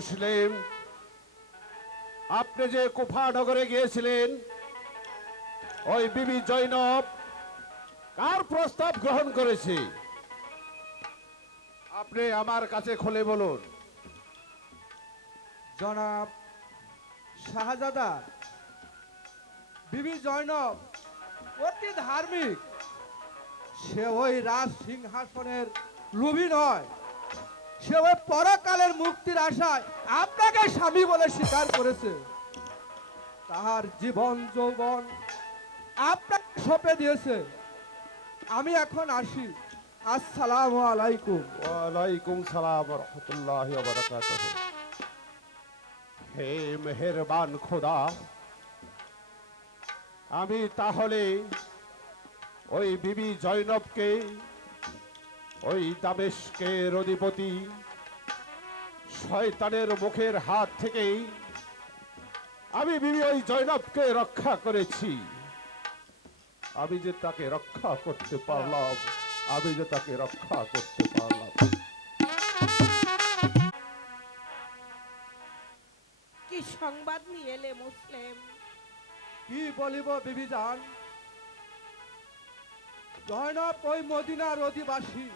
মুসলিম, আপনি যে কুফা নগরে গিয়েছিলেন, ওই বিবি জৈনব কার প্রস্তাব গ্রহণ করেছে? আপনি আমার কাছে খুলে বলুন। জনাব শাহজাদা, বিবি জয়নব অতি ধার্মিক। সে ওই রাজ সিংহাসনের লোভী নয়, সে ওই পরকালের মুক্তির আশায় আপনাকে স্বামী বলে স্বীকার করেছে। তাহার জীবন যৌবন আপনাকে সঁপে দিয়েছে। আমি এখন আসি। আসসালামু আলাইকুম। ওয়ালাইকুম সালাম ওয়া রাহমাতুল্লাহি ওয়া বারাকাতুহু। হে মেহেরবান খোদা, আমি তাহলে ওই বিবি জৈনবকে, ওই দামেস্কের অধিপতি শয়তানের মুখের হাত থেকেই আমি বিবি ওই জৈনবকে রক্ষা করেছি। আমি যে তাকে রক্ষা করতে পারলাম, আমি যে তাকে রক্ষা করতে পারলাম। কি সংবাদ নিয়ে এলে মুসলিম? কি বলিব বিবিজান, জয়নব ওই মদিনার অধিবাসী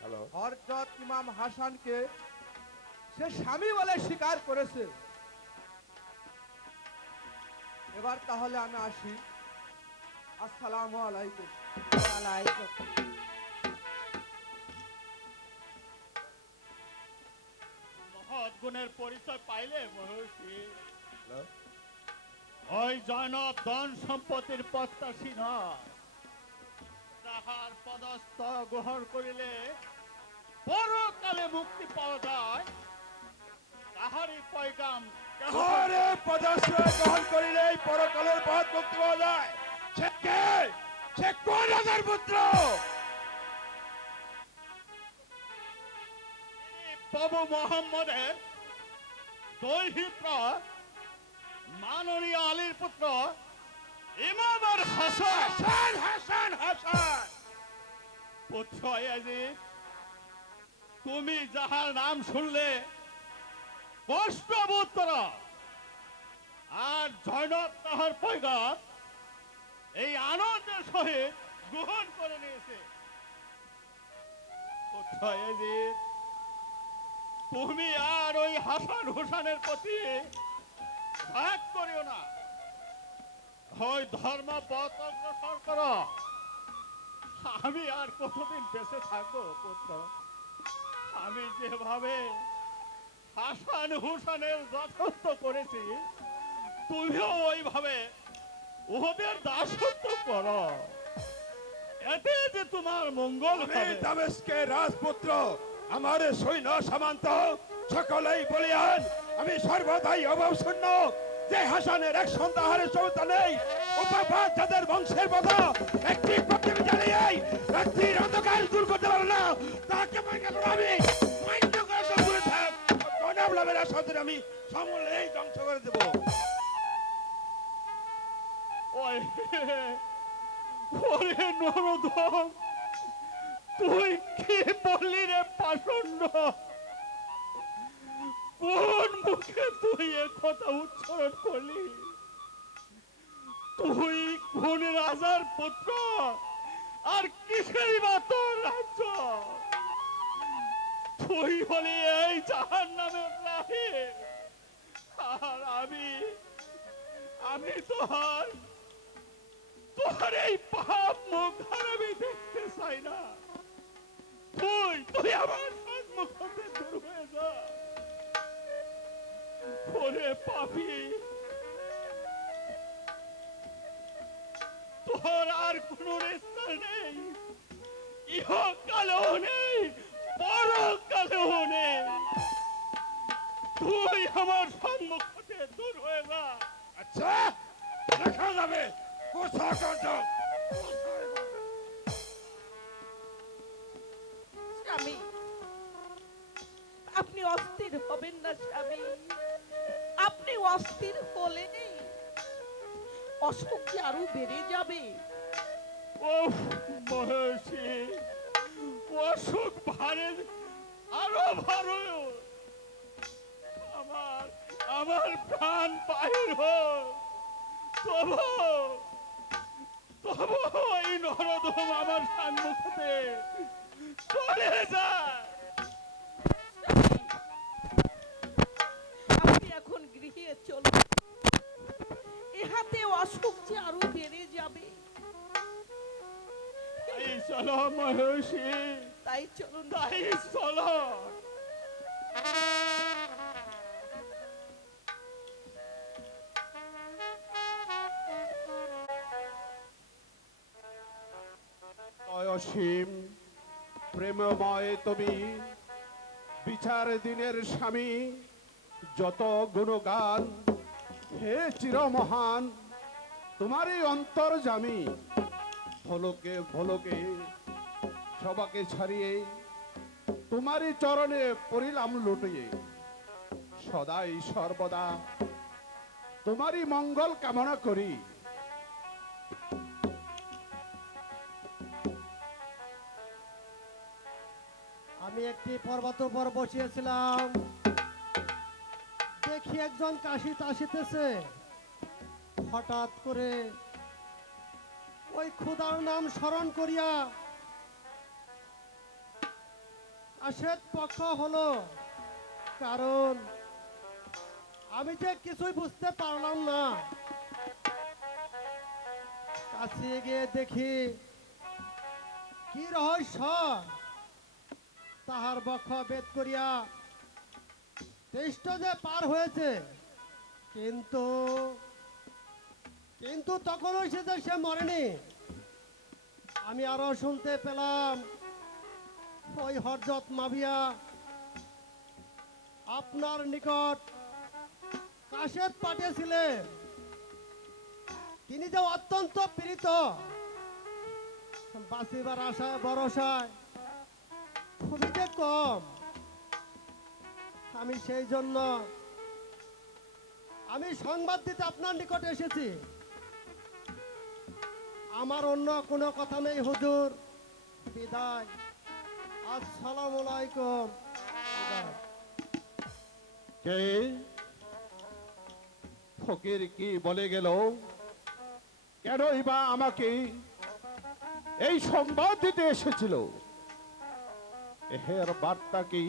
হ্যালো, হযরত ইমাম হাসানকে সে স্বামী বলে স্বীকার করেছে। এবার তাহলে আমি আসি। আসসালামু আলাইকুম। আলাইকুম। মহৎ গুণের পরিচয় পাইলে মহর্ষি। ওই জয়নব ধন সম্পত্তির প্রত্যাশী নয়, তাহার পদস্থ গ্রহণ করিলে পরকালে মুক্তি পাওয়া যায়, তাহারই পয়গাম। কাহারে পদাশ্রয় গ্রহণ করিলে পরকালের পথ মুক্তি পাওয়া যায়। সে কে? সে কোন রাজার পুত্র? প্রভু মোহাম্মদের দৈহিত্র মাননীয় আলীর পুত্র ইমাম আর হাসান। হাসান হাসান হাসান পুত্র ইয়াজিদ, তুমি যাহার নাম শুনলে কষ্ট বোধ করো, আর জয়নব তাহার পয়গাম এই আনন্দের সহিত গ্রহণ করে নিয়েছে। পুত্র ইয়াজিদ, তুমি আর ওই হাসান হোসেনের প্রতি রাগ করিও না, ওই ধর্ম পথ অগ্রসর করো। আমি আর কতদিন বেঁচে থাকবো পুত্র? আমি যেভাবে হাসান হোসেনের দাসত্ব করেছি, তুমিও ওইভাবে ওদের দাসত্ব করো, এতে যে তোমার মঙ্গল হবে। দামেস্কের রাজপুত্র, আমার সৈন্য সামন্ত সকলেই বলিয়ান, আমি সর্বদাই অভাব শূন্য। যে হাসানের এক সন্তানের সৌতা নেই, উপপাত যাদের বংশের কথা একটি প্রতিম জ্বালিয়ে রাত্রির অন্ধকার দূর করতে পারো না, তাকে আমি মান্য করে দূরে থাক। জনাব লাভের আশাদের আমি সমূলেই ধ্বংস করে দেব। ওরে নরদম, তুই কি বললি রে পাষণ্ড? কোন মুখে তুই এ কথা উচ্চারণ করলি? তুই কোন রাজার পুত্র, আর কিসেরই বা তোর রাজ্য? তুই হলি এই জাহান্নামের রাহি, আর আমি তোর এই পাপ মুখ আমি দেখতে চাই না। তুই আমার সম্মুখ হতে দূর হয়ে যা। ওরে পাপী, তোর আর কোন রেস্তা নেই, ইহকালেও নেই, পরকালেও নেই। তুই আমার সম্মুখ হতে দূর হয়ে যা। আচ্ছা, দেখা যাবে কোথায় কণ্ঠ। স্বামী, আপনি অস্থির হবেন না স্বামী। আপনি অস্থির হলে অসুখ কি আরো বেড়ে যাবে। ওহ মহর্ষি, অসুখ ভারে আরো ভালো। আমার আমার প্রাণ বাহির হোক, তবু তবু এই নরদম আমার সম্মুখে চলে যায়। আপনি এখন গৃহে চলুন, এহাতে অসুখ যে আরো বেড়ে যাবে। এই চলো মহিষী, তাই চলুন। তাই চলো। অসীম প্রেমময় তুমি, বিচার দিনের স্বামী, যত গুণগান হে চিরমহান তোমারই অন্তর্জামী। ভোলকে ভোলকে সবাকে ছাড়িয়ে তোমারই চরণে পড়িলাম লুটিয়ে। সদাই সর্বদা তোমারই মঙ্গল কামনা করি। আমি একটি পর্বত উপর বসিয়েছিলাম, দেখি একজন কাশিত আসিতেছে। হঠাৎ করে ওই খুদার নাম স্মরণ করিয়া কাশের পক্ষ হলো, কারণ আমি যে কিছুই বুঝতে পারলাম না। কাছে গিয়ে দেখি কি রহস্য, তাহার বক্ষ বেদ করিয়া তেষ্ট যে পার হয়েছে, কিন্তু কিন্তু তখন সে যে সে মরেনি। আমি আরো শুনতে পেলাম ওই হরজত মাভিয়া আপনার নিকট কাশেদ পাঠিয়েছিলেন। তিনি যে অত্যন্ত পীড়িত, বাঁচিবার আশায় ভরসায় খুবই যে কম। আমি সেই জন্য আমি সংবাদ দিতে আপনার নিকটে এসেছি। আমার অন্য কোনো কথা নেই হুজুর, বিদায়। আসসালামু আলাইকুম। বিদায়। কে ফকির কি বলে গেল? কেনই বা আমাকে এই সংবাদ দিতে এসেছিল? এর বার্তা কি?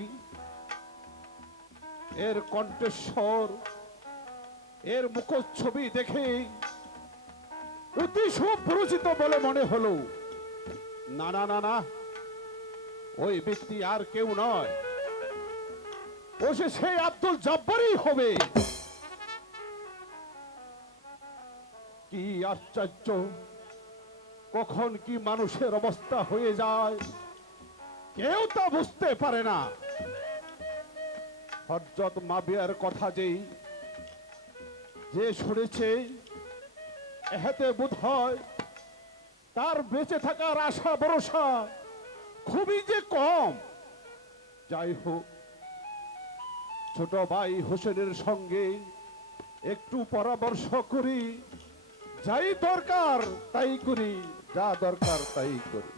এর কণ্ঠস্বর, এর মুখচ্ছবি দেখে অতি সুপরিচিত বলে মনে হলো। না না না না, ওই ব্যক্তি আর কেউ নয়, ও সে সেই আব্দুল জব্বারই হবে। কি আশ্চর্য, কখন কি মানুষের অবস্থা হয়ে যায় কেউ তা বুঝতে পারে না। হযরত মাবিয়ার কথা যে শুনেছে, এহাতে বোধ হয় তার বেঁচে থাকার আশা ভরসা খুবই যে কম। যাই হোক, ছোট ভাই হোসেনের সঙ্গে একটু পরামর্শ করি, যাই দরকার তাই করি, যা দরকার তাই করি।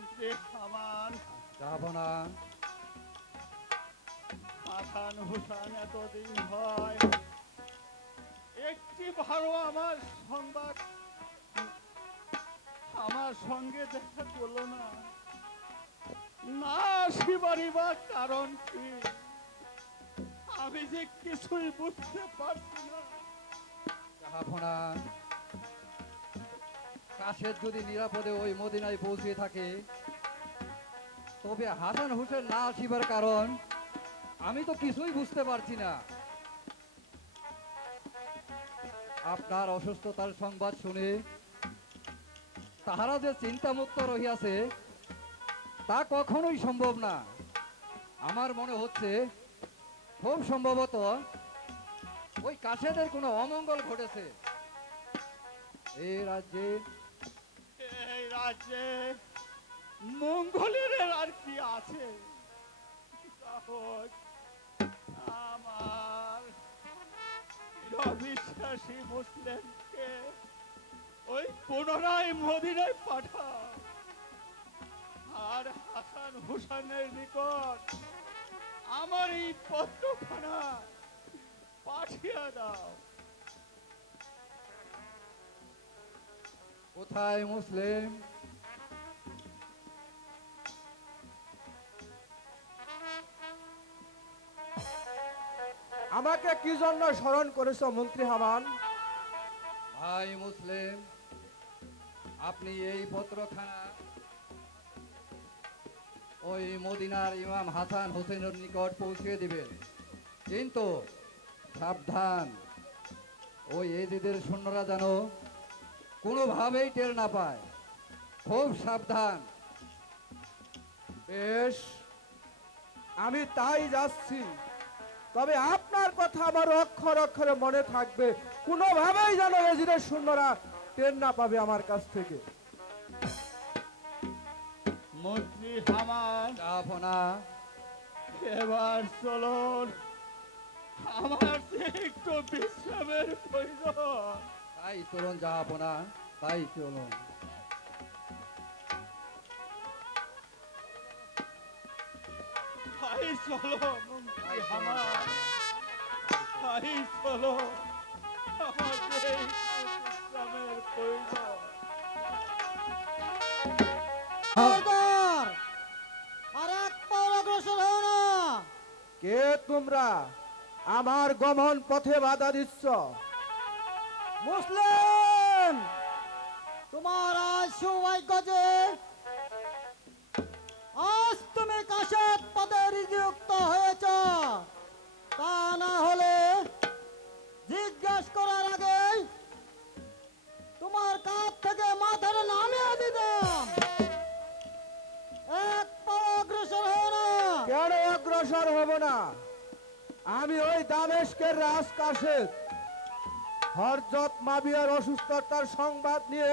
মন্ত্রী আমার যাব না। হাসান হুসান এতদিন হয় একটি ভালো আমার সংবাদ আমার সঙ্গে দেখা করলো না। না আসিবারই বা কারণ কি আমি যে কিছুই বুঝতে পারছি না। যাব না। কাশেদ যদি নিরাপদে ওই মদিনায় পৌঁছে থাকে, তবে হাসান হোসেন না আসিবার কারণ আমি তো কিছুই বুঝতে পারছি না। আপনার অসুস্থতার সংবাদ শুনে তাহারা যে চিন্তামুক্ত রহিয়াছে তা কখনোই সম্ভব না। আমার মনে হচ্ছে খুব সম্ভবত ওই কাশেদের কোনো অমঙ্গল ঘটেছে। এই রাজ্যে এই রাজ্যে মঙ্গলের আর কি আছে? যা হোক, আমার অবিশ্বাসী মুসলিমকে ওই পুনরায় মদিনায় পাঠাও, আর হাসান হুসানের নিকট আমার এই পত্রখানা পাঠিয়ে দাও। কোথায় মুসলিম? আমাকে কি জন্য স্মরণ করেছ মন্ত্রী হামান? ভাই মুসলিম, আপনি এই পত্রখানা ওই মদিনার ইমাম হাসান হোসেনের নিকট পৌঁছে দিবেন, কিন্তু সাবধান, ওই এজিদের সৈন্যরা যেন কোনোভাবেই টের না পায়। খুব সাবধান। বেশ, আমি তাই যাচ্ছি। তবে আপনার কথা আমার অক্ষর অক্ষরে মনে থাকবে, কোনোভাবেই যেন এজিদের সৈন্যরা টের না পাবে আমার কাছ থেকে। মন্ত্রী হামান, জাহাপনা, এবার চলুন, আমার যে একটু বিশ্রামের প্রয়োজন। তাই চলুন জাহাপনা, তাই চলুন। তাই চলো মন্ত্রী হামান, তাই চলো, আমার যে একটু বিশ্রামের প্রয়োজন। আর এক পাও অগ্রসর হও না। কে তোমরা আমার গমন পথে বাধা দিচ্ছ? মুসলিম, তোমার আজ সৌভাগ্য যে আজ তুমি কাশেদ পদে নিযুক্ত হয়েছ। তা না হলে জিজ্ঞেস করার আগে তোমার কাঁধ থেকে মাথাটা নামিয়ে দিতাম। এক পা অগ্রসর হও না। কেন অগ্রসর হব না? আমি ওই দামেস্কের রাজকাশেদ হযরত মাবিয়ার অসুস্থতার সংবাদ নিয়ে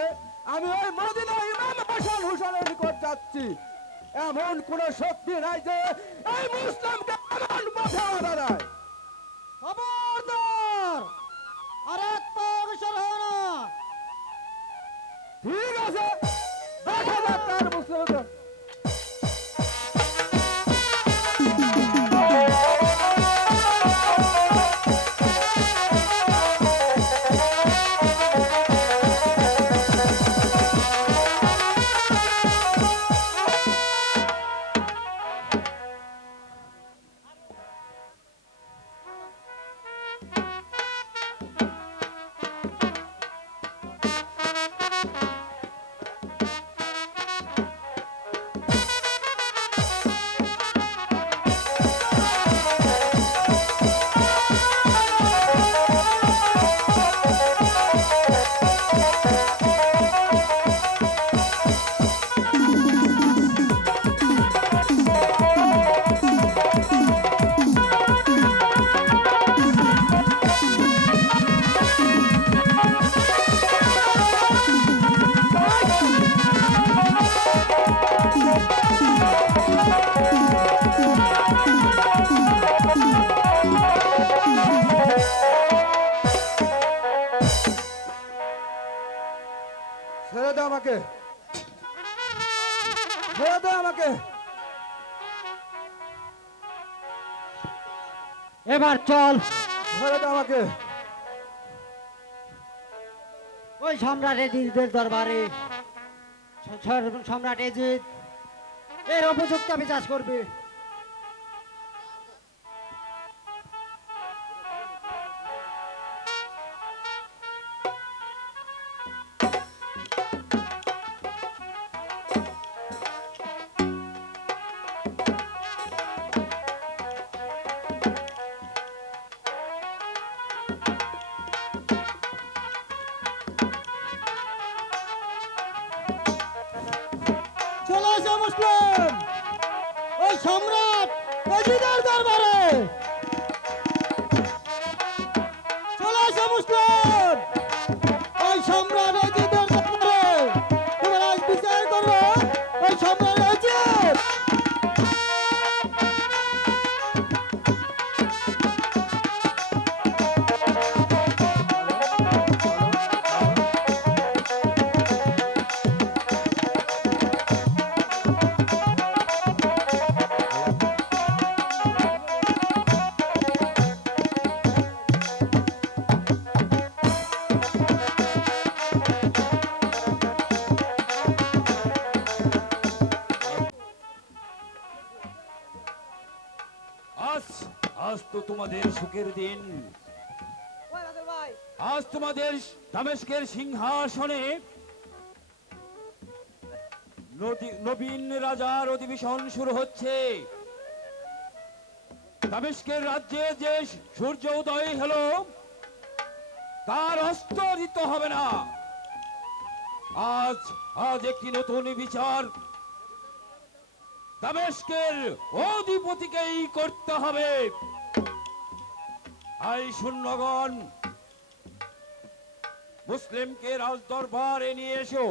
আমি ওই মদিনা ইমাম হাসান হুসানের নিকট যাচ্ছি। এমন কোন শক্তি নাই যে এই মুসলিমকে আমার পথে বাধা দেয়। খবরদার, আর এক পা অগ্রসর হও না। ঠিক আছে, দেখা যাক কার মুসলিম। ছেড়ে দে আমাকে, ছেড়ে দে আমাকে। এবার চল, ছেড়ে দে আমাকে। ওই সম্রাট এজিদের দরবারে সম্রাট এজিদ এর উপযুক্ত বিচার করবে। আসো মুসলিম, ওই সম্রাট এজিদের দরবারে। চলে আসো মুসলিম, ওই সম্রাট এজিদের দরবারে। তোমার আজ বিচার করবো ওই সম্রাট এজিদ। আজ আজ তো তোমাদের সুখের দিন। আজ তোমাদের দামেস্কের সিংহাসনে নবীন রাজার অধিবেশন শুরু হচ্ছে। দামেস্কের রাজ্যে যে সূর্য উদয় হলো তার অস্ত দিতে হবে না। আজ আজ একটি নতুন বিচার দামেস্কের অধিপতিকেই করতে হবে। আই শূন্যগণ, মুসলিমকে রাজ দরবারে নিয়ে এসো।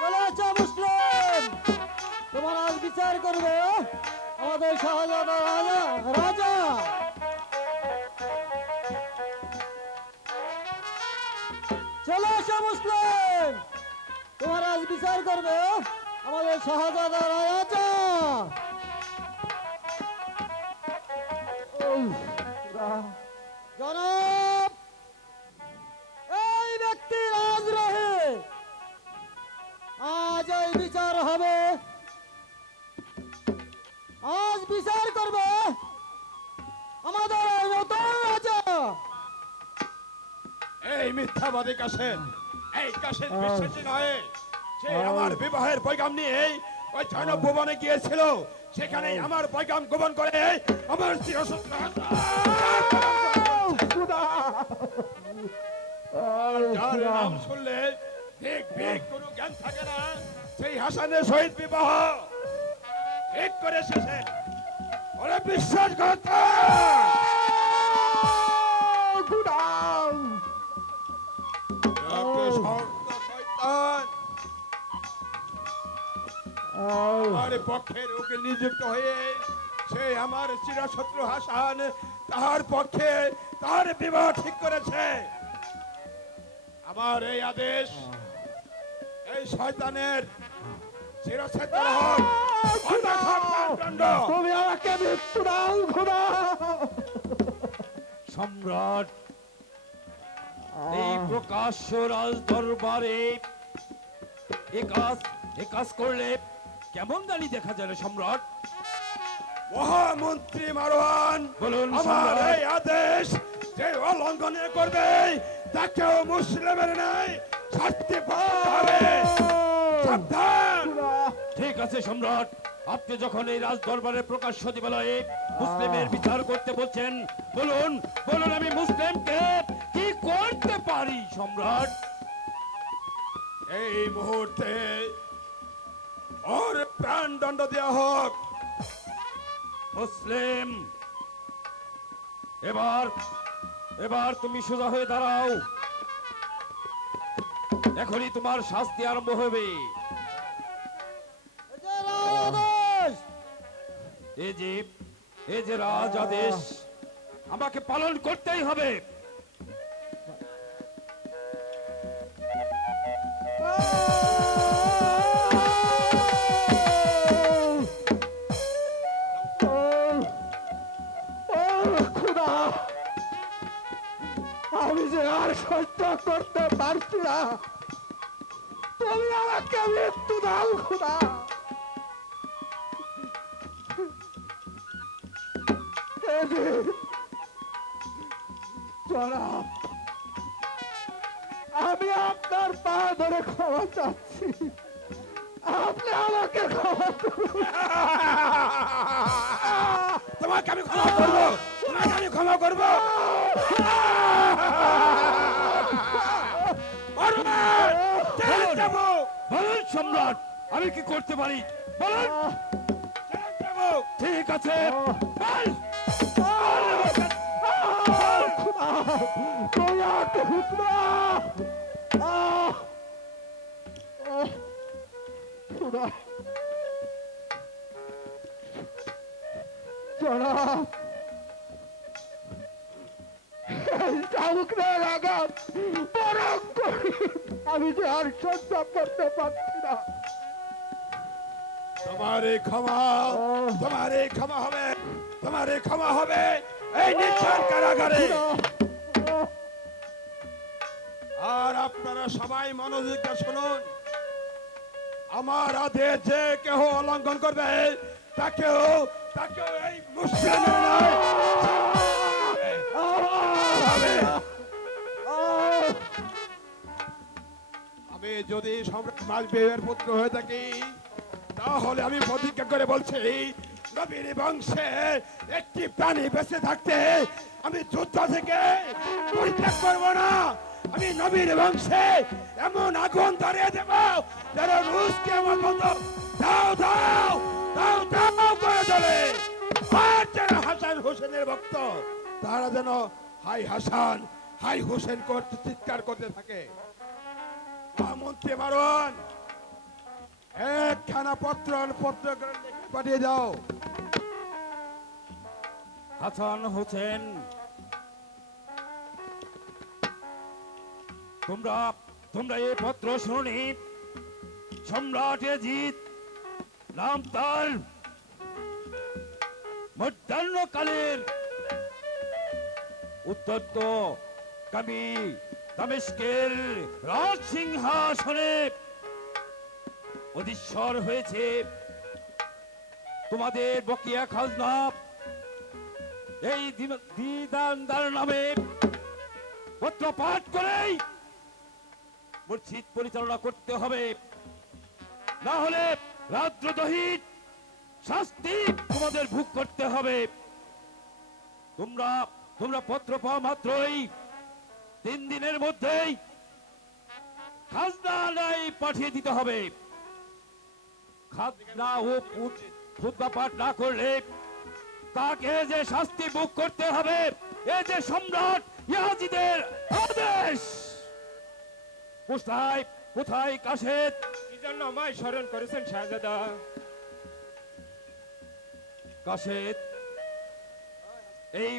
চলে আসো মুসলিম, তোমার আজ বিচার করবে আমাদের শাহজাদা রাজা রাজা। চলে আসো মুসলিম, তোমার আজ বিচার করবে আমাদের শাহজাদা রাজা। জনাব, এই ব্যক্তি রাজদ্রোহী। আজ এই বিচার হবে, আজ বিচার করবে আমাদের এই নতুন রাজা। এই মিথ্যাবাদী কাশেম, এই কাশেম বিশ্বাসী নয়। সে আমার বিবাহের পয়গাম নিয়ে ওই জৈনব ভুবনে গিয়েছিল। সেখানে আমার পয়গাম গোপন করে আমার চিরশত্রু যার নাম শুনলে ঠিক ঠিক কোনো জ্ঞান থাকে না, সেই হাসানের সহিত বিবাহ ঠিক করে শেষে ওরা বিশ্বাস করত। আমার পক্ষের উকিল নিযুক্ত হয়ে সে আমার চিরশত্রু হাসান তাহার পক্ষে তার বিবাহ ঠিক করেছে। আমার এই আদেশ এই শয়তানের চিরছেদ হোক। তুমি আমাকে মৃত্যু দাও খোদা। সম্রাট, এই প্রকাশ্য রাজ দরবারে এ কাজ করলে কেমন জানি দেখা যায় সম্রাট? মহামন্ত্রী মারওয়ান বলুন আমার সম্রাট। এই আদেশ যে উল্লঙ্ঘন করবে তাকেও মুসলিমের নাই শাস্তি পেতে হবে। সাবধান। ঠিক আছে সম্রাট, আপনি যখন এই রাজ দরবারে প্রকাশ্য দিবালয়ে মুসলিমের বিচার করতে বলছেন, বলুন বলুন আমি মুসলিমকে কি করতে পারি সম্রাট? এই মুহূর্তে ওর প্রাণদণ্ড দেওয়া হোক। মুসলিম, এবার এবার তুমি সোজা হয়ে দাঁড়াও। এখনই তোমার শাস্তি আরম্ভ হবে। এই যে রাজ আদেশ আমাকে পালন করতেই হবে। আমি যে আর সহ্য করতে পারছি না, তুমি আমাকে মৃত্যু দাও খোদা। জনাব, আমি আপনার পা ধরে ক্ষমা চাচ্ছি, আপনি আমাকে ক্ষমা করুন। তোমাকে আমি ক্ষমা করবো, তোমাকে আমি ক্ষমা করবো। বলুন সম্রাট, আমি কি করতে পারি বলুন। ঠিক আছে, বল। জনাব, এই চাবুকের আঘাত বরং করি, আমি যে আর সহ্য করতে পারছি না। তোমারে ক্ষমা, তোমারে ক্ষমা হবে, তোমারে ক্ষমা হবে এই নির্জন কারাগারে। আর আপনারা সবাই মনোযোগ দিয়ে শুনুন, আমার আদেশ যে কেহ উল্লঙ্ঘন করবে তাকেও তাকেও এই মুসলিমের নয় হবে। আমি যদি সম্রাট মালবের পুত্র হয়ে থাকি তাহলে আমি প্রতিজ্ঞা করে বলছি, নবীর বংশে একটি প্রাণী বেঁচে থাকতে আমি যুদ্ধ থেকে পরিত্যাগ করবো না। আমি নবীর বংশে এমন আগুন ধরিয়ে দেব যেন রুশকে আমার মতো দাও দাও দাও দাও করে চলে। আর যারা হাসান হোসেনের ভক্ত তারা যেন হাই হাসান হাই হোসেন করতে চিৎকার করতে থাকে। মহামন্ত্রী মারণ একখানা পত্র করে লিখে পাঠিয়ে দাও। হাসান হোসেন, তোমরা তোমরা এই পত্র শুনি। সম্রাট ইয়াজিদ নাম তার মধ্যাহ্নকালের উত্তপ্ত কামি দামেস্কের রাজ সিংহাসনে অধীশ্বর হয়েছে। তোমাদের বকেয়া খাজনা এই দিদানদার নামে পত্র পাঠ করেই মসজিদ পরিচালনা করতে হবে, না হলে রাজ্যদহিত শাস্তি তোমাদের ভোগ করতে হবে। তোমরা তোমরা পত্র পাওয়া মাত্রই 3 দিনের মধ্যেই খাজনা নাই পাঠিয়ে দিতে হবে। খাজনা ও খুতবা পাঠ না করলে তাকে যে শাস্তি ভোগ করতে হবে, এ যে সম্রাট ইয়াজিদের আদেশ। কোথায় কোথায় কাশেদ? কি জন্য আমায় স্মরণ করেছেন শাহজাদা? কাশেদ, এই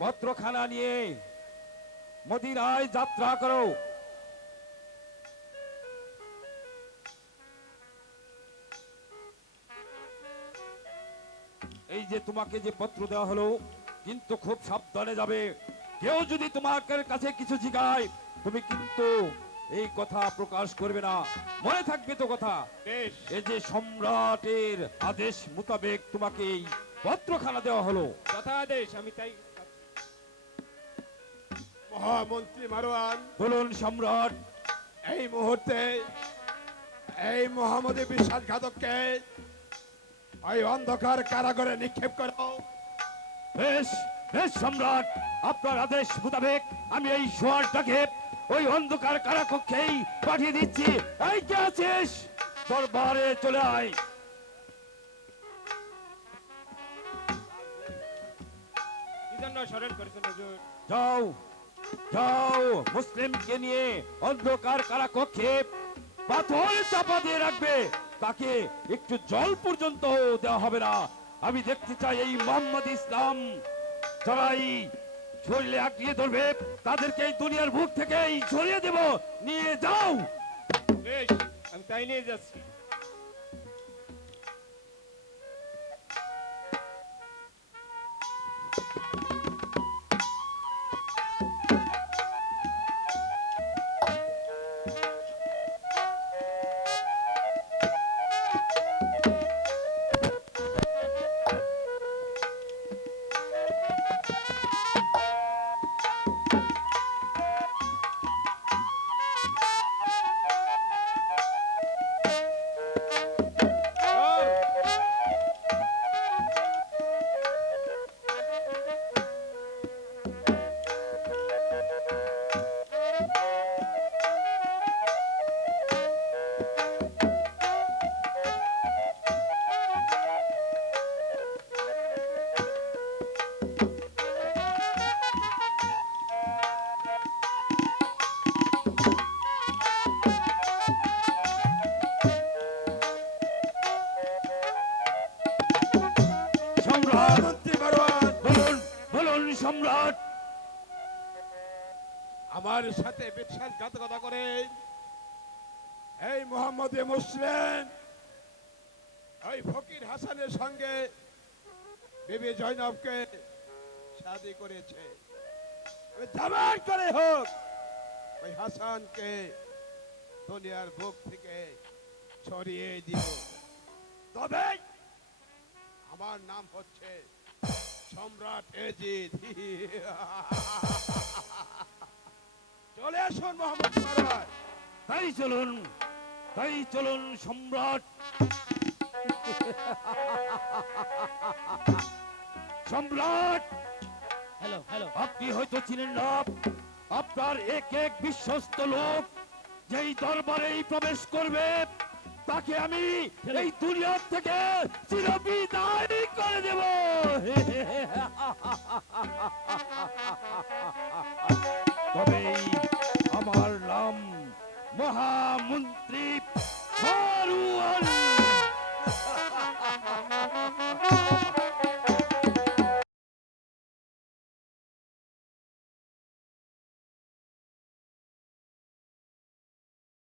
পত্রখানা নিয়ে মদিনায় যাত্রা করো। এই যে তোমাকে যে পত্র দেওয়া হলো, কিন্তু খুব সাবধানে যাবে। কেউ যদি তোমার কাছে কিছু জিজ্ঞায় তুমি কিন্তু এই কথা প্রকাশ করবে না, মনে থাকবে তো কথা। বেশ, এই যে সম্রাটের আদেশ মোতাবেক তোমাকে এই পত্রখানা দেওয়া হলো। যথা আদেশ আমি তাই। মহামন্ত্রী মারওয়ান, বলুন সম্রাট। এই মুহূর্তে এই মোহাম্মদী বিশ্বাসঘাতককে ওই অন্ধকার কারাগারে নিক্ষেপ করো। বেশ বেশ সম্রাট, আপনার আদেশ মোতাবেক আমি এই সোয়ারটাকে ওই অন্ধকার কারাকক্ষেই পাঠিয়ে দিচ্ছি। এই কে আছিস? দরবারে চলে আয়। কি জন্য স্মরণ করেছেন হুজুর? যাও যাও, মুসলিমকে নিয়ে অন্ধকার কারাকক্ষে পাথর চাপা দিয়ে রাখবে, তাকে একটু জল পর্যন্ত দেওয়া হবে না। আমি দেখতে চাই এই মোহাম্মদ ইসলাম যারাই শরীরে আঁকড়িয়ে ধরবে তাদেরকে এই দুনিয়ার বুক থেকেই সরিয়ে দেব। নিয়ে যাও। বেশ, আমি তাই নিয়ে যাচ্ছি। আমার সাথে বিশ্বাসঘাতকতা করে এই মোহাম্মদ মুসলিম ওই ফকির হাসানের সঙ্গে বিবি জয়নবকে শাদী করেছে। আমি দামান করে হোক ওই হাসানকে দুনিয়ার বুক থেকে ছড়িয়ে দিব। তবে আমার নাম হচ্ছে সম্রাট এজিদ। চলে আসুন মোহাম্মদ মহারাজ। তাই চলুন সম্রাট। সম্রাট, হ্যালো হ্যালো, আপনি হয়তো চিনেন না, আপনার এক এক বিশ্বস্ত লোক যেই দরবারেই প্রবেশ করবে তাকে আমি এই দুনিয়া থেকে চিরবিদায় করে দেব। তবে আমার নাম মহামন্ত্রী